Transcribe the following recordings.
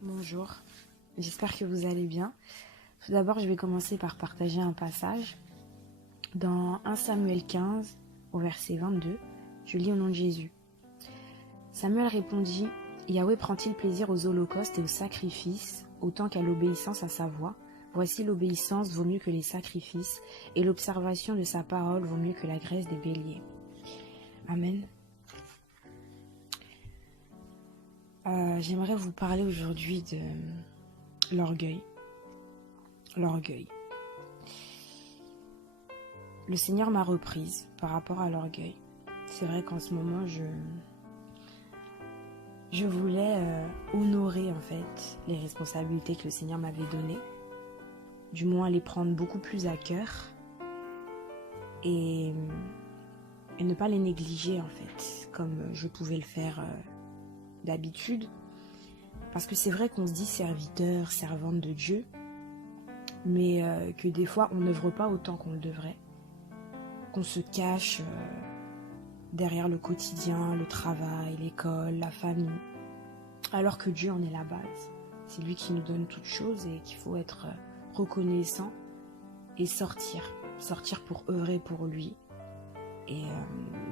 Bonjour, j'espère que vous allez bien. Tout d'abord, je vais commencer par partager un passage. Dans 1 Samuel 15, au verset 22, je lis au nom de Jésus. Samuel répondit, « Yahweh prend-il plaisir aux holocaustes et aux sacrifices, autant qu'à l'obéissance à sa voix? Voici l'obéissance vaut mieux que les sacrifices, et l'observation de sa parole vaut mieux que la graisse des béliers. » Amen. J'aimerais vous parler aujourd'hui de l'orgueil. L'orgueil. Le Seigneur m'a reprise par rapport à l'orgueil. C'est vrai qu'en ce moment, je voulais honorer en fait les responsabilités que le Seigneur m'avait données. Du moins les prendre beaucoup plus à cœur et ne pas les négliger en fait, comme je pouvais le faire d'habitude. Parce que c'est vrai qu'on se dit serviteur, servante de Dieu, mais que des fois on n'œuvre pas autant qu'on le devrait, qu'on se cache derrière le quotidien, le travail, l'école, la famille, alors que Dieu en est la base. C'est lui qui nous donne toutes choses et qu'il faut être reconnaissant et sortir pour œuvrer pour lui. Et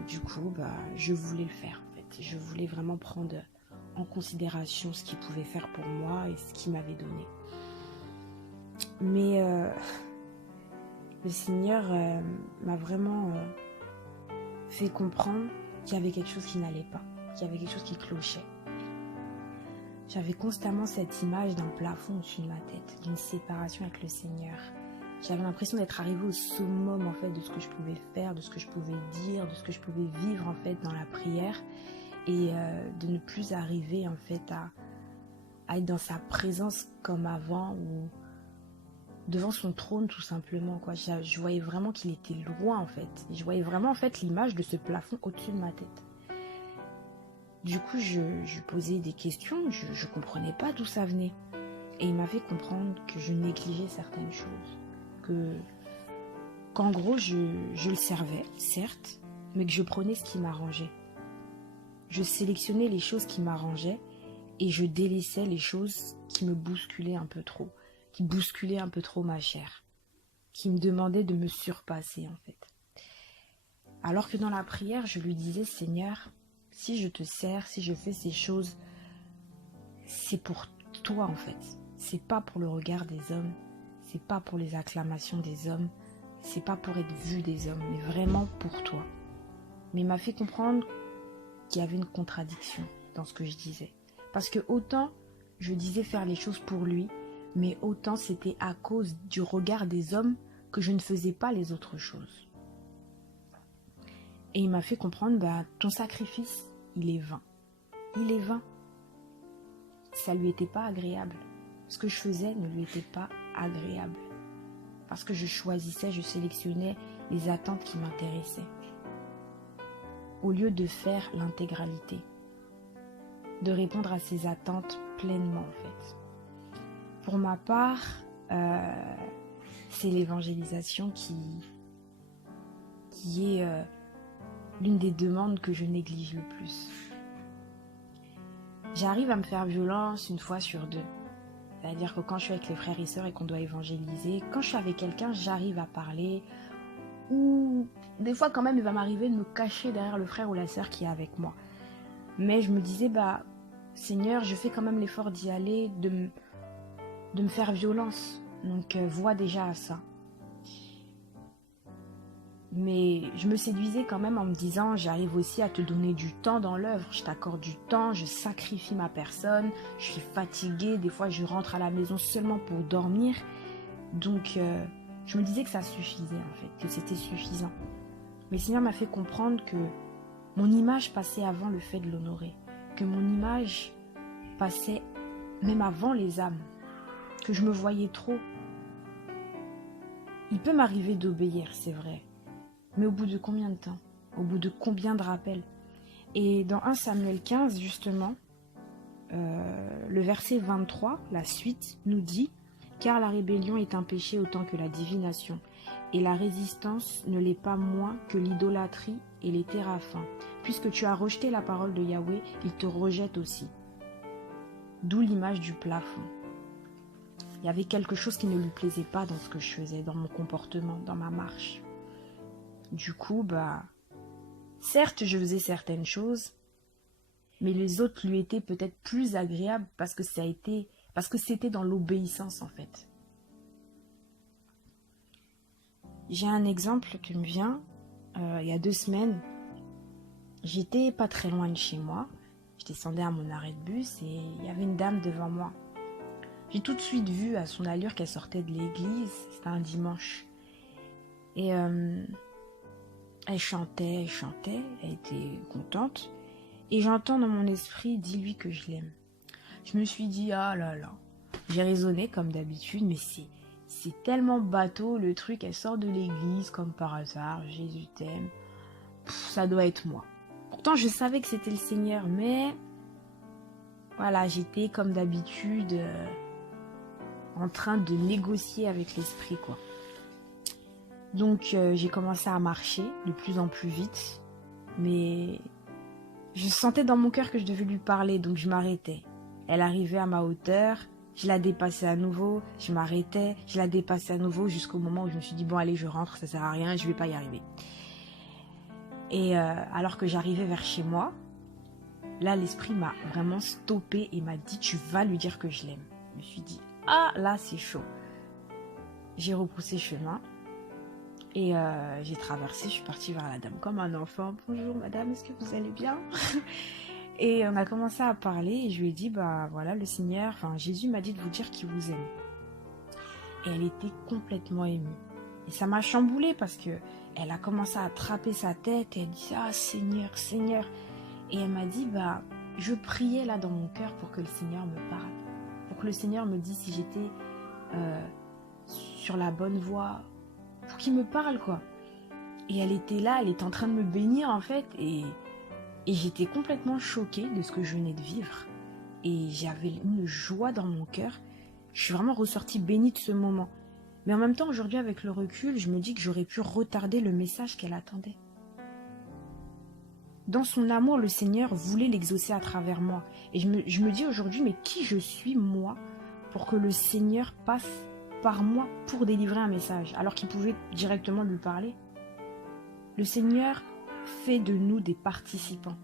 du coup, je voulais le faire en fait. Je voulais vraiment prendre en considération ce qu'il pouvait faire pour moi et ce qu'il m'avait donné. Mais le Seigneur m'a vraiment fait comprendre qu'il y avait quelque chose qui n'allait pas, qu'il y avait quelque chose qui clochait. J'avais constamment cette image d'un plafond au-dessus de ma tête, d'une séparation avec le Seigneur. J'avais l'impression d'être arrivée au summum en fait de ce que je pouvais faire, de ce que je pouvais dire, de ce que je pouvais vivre en fait dans la prière et de ne plus arriver en fait à être dans sa présence comme avant ou devant son trône tout simplement quoi. Je voyais vraiment qu'il était loin en fait. Et je voyais vraiment en fait l'image de ce plafond au-dessus de ma tête. Du coup je posais des questions, je comprenais pas d'où ça venait. Et il m'a fait comprendre que je négligeais certaines choses. Qu'en gros je le servais, certes, mais que je prenais ce qui m'arrangeait. Je sélectionnais les choses qui m'arrangeaient et je délaissais les choses qui me bousculaient un peu trop, qui bousculaient un peu trop ma chair, qui me demandaient de me surpasser en fait. Alors que dans la prière, je lui disais, Seigneur, si je te sers, si je fais ces choses, c'est pour toi en fait. C'est pas pour le regard des hommes, c'est pas pour les acclamations des hommes, c'est pas pour être vu des hommes, mais vraiment pour toi. Mais il m'a fait comprendre qu'il y avait une contradiction dans ce que je disais. Parce que autant je disais faire les choses pour lui, mais autant c'était à cause du regard des hommes que je ne faisais pas les autres choses. Et il m'a fait comprendre, ton sacrifice, il est vain. Il est vain. Ça lui était pas agréable. Ce que je faisais ne lui était pas agréable. Parce que je choisissais, je sélectionnais les attentes qui m'intéressaient. Au lieu de faire l'intégralité, de répondre à ces attentes pleinement en fait. Pour ma part, c'est l'évangélisation qui est l'une des demandes que je néglige le plus. J'arrive à me faire violence une fois sur deux. C'est-à-dire que quand je suis avec les frères et sœurs et qu'on doit évangéliser, quand je suis avec quelqu'un, j'arrive à parler. Ou des fois quand même il va m'arriver de me cacher derrière le frère ou la sœur qui est avec moi. Mais je me disais, Seigneur, je fais quand même l'effort d'y aller, de me faire violence. Donc vois déjà à ça. Mais je me séduisais quand même en me disant, j'arrive aussi à te donner du temps dans l'œuvre. Je t'accorde du temps, je sacrifie ma personne, je suis fatiguée. Des fois je rentre à la maison seulement pour dormir. Donc je me disais que ça suffisait en fait, que c'était suffisant. Mais le Seigneur m'a fait comprendre que mon image passait avant le fait de l'honorer. Que mon image passait même avant les âmes. Que je me voyais trop. Il peut m'arriver d'obéir, c'est vrai. Mais au bout de combien de temps? Au bout de combien de rappels? Et dans 1 Samuel 15, justement, le verset 23, la suite, nous dit « Car la rébellion est un péché autant que la divination, et la résistance ne l'est pas moins que l'idolâtrie et les téraphins. Puisque tu as rejeté la parole de Yahweh, il te rejette aussi. » d'où l'image du plafond. Il y avait quelque chose qui ne lui plaisait pas dans ce que je faisais, dans mon comportement, dans ma marche. Du coup, certes, je faisais certaines choses, mais les autres lui étaient peut-être plus agréables parce que c'était dans l'obéissance en fait. J'ai un exemple qui me vient. Il y a 2 semaines, j'étais pas très loin de chez moi. Je descendais à mon arrêt de bus et il y avait une dame devant moi. J'ai tout de suite vu à son allure qu'elle sortait de l'église. C'était un dimanche. Et elle chantait, elle était contente. Et j'entends dans mon esprit, dis-lui que je l'aime. Je me suis dit, ah là là. J'ai raisonné comme d'habitude, mais c'est tellement bateau le truc, elle sort de l'église comme par hasard, Jésus t'aime. Ça doit être moi. Pourtant, je savais que c'était le Seigneur, mais voilà, j'étais comme d'habitude en train de négocier avec l'esprit, quoi. Donc, j'ai commencé à marcher de plus en plus vite, mais je sentais dans mon cœur que je devais lui parler, donc je m'arrêtais. Elle arrivait à ma hauteur, je la dépassais à nouveau, je m'arrêtais, je la dépassais à nouveau jusqu'au moment où je me suis dit, bon allez, je rentre, ça sert à rien, je vais pas y arriver. Et alors que j'arrivais vers chez moi, là l'esprit m'a vraiment stoppé et m'a dit, tu vas lui dire que je l'aime. Je me suis dit, ah là c'est chaud. J'ai repoussé chemin et j'ai traversé, je suis partie vers la dame comme un enfant. Bonjour madame, est-ce que vous allez bien? Et on a commencé à parler et je lui ai dit, voilà, le Seigneur, Jésus m'a dit de vous dire qu'il vous aime. Et elle était complètement émue. Et ça m'a chamboulée parce que elle a commencé à attraper sa tête et elle dit, ah Seigneur, Seigneur. Et elle m'a dit, je priais là dans mon cœur pour que le Seigneur me parle. Pour que le Seigneur me dise si j'étais sur la bonne voie. Pour qu'il me parle, quoi. Et elle était là, elle était en train de me bénir en fait. Et j'étais complètement choquée de ce que je venais de vivre. Et j'avais une joie dans mon cœur. Je suis vraiment ressortie bénie de ce moment. Mais en même temps, aujourd'hui, avec le recul, je me dis que j'aurais pu retarder le message qu'elle attendait. Dans son amour, le Seigneur voulait l'exaucer à travers moi. Et je me dis aujourd'hui, mais qui je suis, moi, pour que le Seigneur passe par moi pour délivrer un message, alors qu'il pouvait directement lui parler. Le Seigneur fait de nous des participants.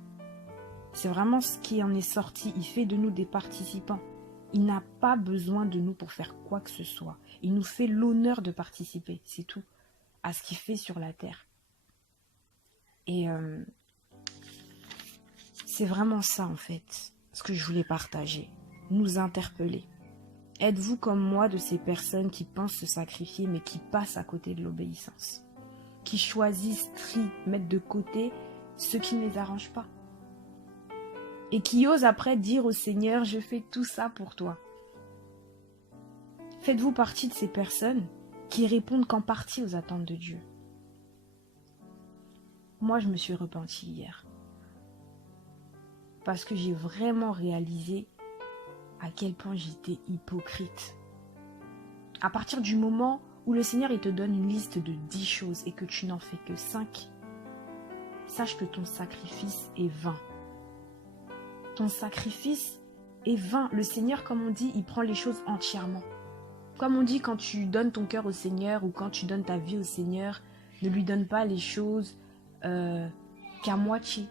C'est vraiment ce qui en est sorti. Il fait de nous des participants. Il n'a pas besoin de nous pour faire quoi que ce soit. Il nous fait l'honneur de participer, c'est tout, à ce qu'il fait sur la terre. Et c'est vraiment ça, en fait, ce que je voulais partager. Nous interpeller. Êtes-vous comme moi de ces personnes qui pensent se sacrifier, mais qui passent à côté de l'obéissance? Qui choisissent, trient, mettent de côté ce qui ne les arrange pas. Et qui osent après dire au Seigneur, je fais tout ça pour toi. Faites-vous partie de ces personnes qui répondent qu'en partie aux attentes de Dieu? Moi, je me suis repentie hier. Parce que j'ai vraiment réalisé à quel point j'étais hypocrite. À partir du moment où le Seigneur il te donne une liste de 10 choses et que tu n'en fais que 5, sache que ton sacrifice est vain. Ton sacrifice est vain. Le Seigneur, comme on dit, il prend les choses entièrement. Comme on dit, quand tu donnes ton cœur au Seigneur ou quand tu donnes ta vie au Seigneur, ne lui donne pas les choses qu'à moitié.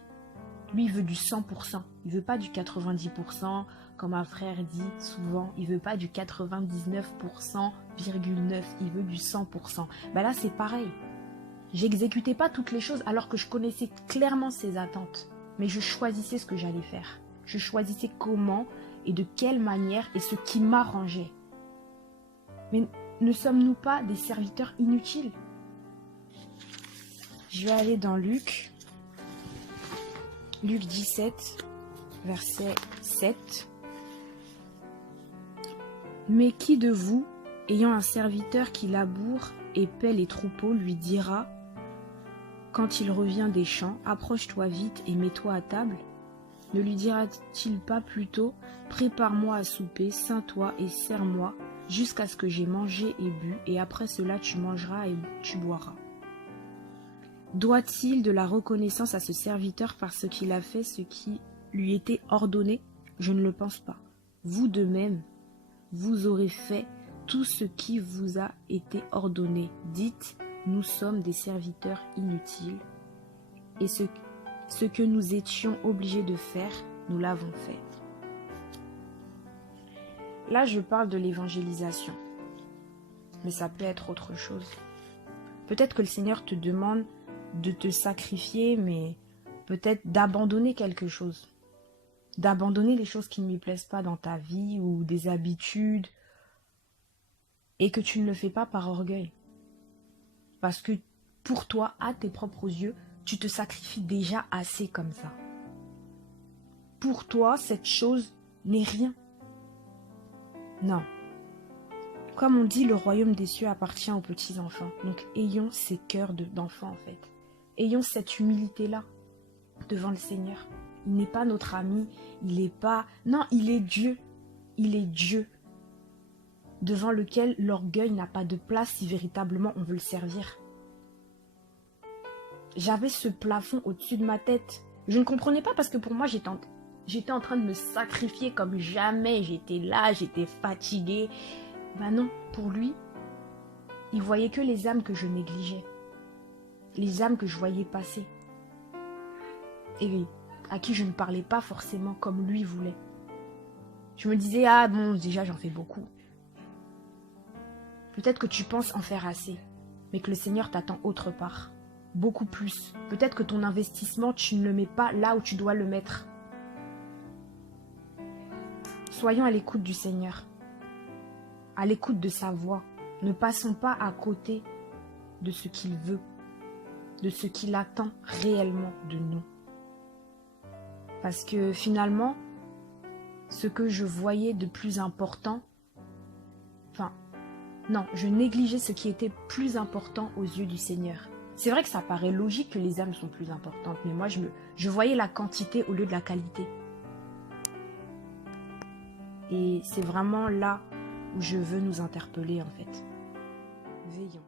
Lui, il veut du 100%. Il veut pas du 90%, comme un frère dit souvent. Il veut pas du 99,9%. Il veut du 100%. Là, c'est pareil. J'exécutais pas toutes les choses alors que je connaissais clairement ses attentes. Mais je choisissais ce que j'allais faire. Je choisissais comment et de quelle manière et ce qui m'arrangeait. Mais ne sommes-nous pas des serviteurs inutiles? Je vais aller dans Luc 17, verset 7. Mais qui de vous, ayant un serviteur qui laboure et paie les troupeaux, lui dira, quand il revient des champs, approche-toi vite et mets-toi à table? Ne lui dira-t-il pas plutôt, prépare-moi à souper, ceins-toi et sers-moi, jusqu'à ce que j'ai mangé et bu, et après cela tu mangeras et tu boiras. Doit-il de la reconnaissance à ce serviteur parce qu'il a fait ce qui lui était ordonné? Je ne le pense pas. vous de même, vous aurez fait tout ce qui vous a été ordonné. Dites, nous sommes des serviteurs inutiles, et ce que nous étions obligés de faire, nous l'avons fait. Là, je parle de l'évangélisation, mais ça peut être autre chose. Peut-être que le Seigneur te demande de te sacrifier, mais peut-être d'abandonner quelque chose. D'abandonner les choses qui ne lui plaisent pas dans ta vie ou des habitudes, et que tu ne le fais pas par orgueil. Parce que pour toi, à tes propres yeux, tu te sacrifies déjà assez comme ça. Pour toi, cette chose n'est rien. Non. Comme on dit, le royaume des cieux appartient aux petits enfants. Donc ayons ces cœurs d'enfants en fait. Ayons cette humilité-là devant le Seigneur. Il n'est pas notre ami, il n'est pas... Non, il est Dieu. Il est Dieu. Devant lequel l'orgueil n'a pas de place si véritablement on veut le servir. J'avais ce plafond au-dessus de ma tête. Je ne comprenais pas parce que pour moi, j'étais en train de me sacrifier comme jamais. J'étais là, j'étais fatiguée. Ben non, pour lui, il voyait que les âmes que je négligeais. Les âmes que je voyais passer. Et à qui je ne parlais pas forcément comme lui voulait. Je me disais, ah bon, déjà j'en fais beaucoup. Peut-être que tu penses en faire assez, mais que le Seigneur t'attend autre part. Beaucoup plus. Peut-être que ton investissement, tu ne le mets pas là où tu dois le mettre. Soyons à l'écoute du Seigneur. À l'écoute de sa voix. Ne passons pas à côté de ce qu'il veut, de ce qu'il attend réellement de nous. Parce que finalement, ce que je voyais de plus important, non, je négligeais ce qui était plus important aux yeux du Seigneur. C'est vrai que ça paraît logique que les âmes sont plus importantes, mais moi je voyais la quantité au lieu de la qualité. Et c'est vraiment là où je veux nous interpeller en fait. Veillons.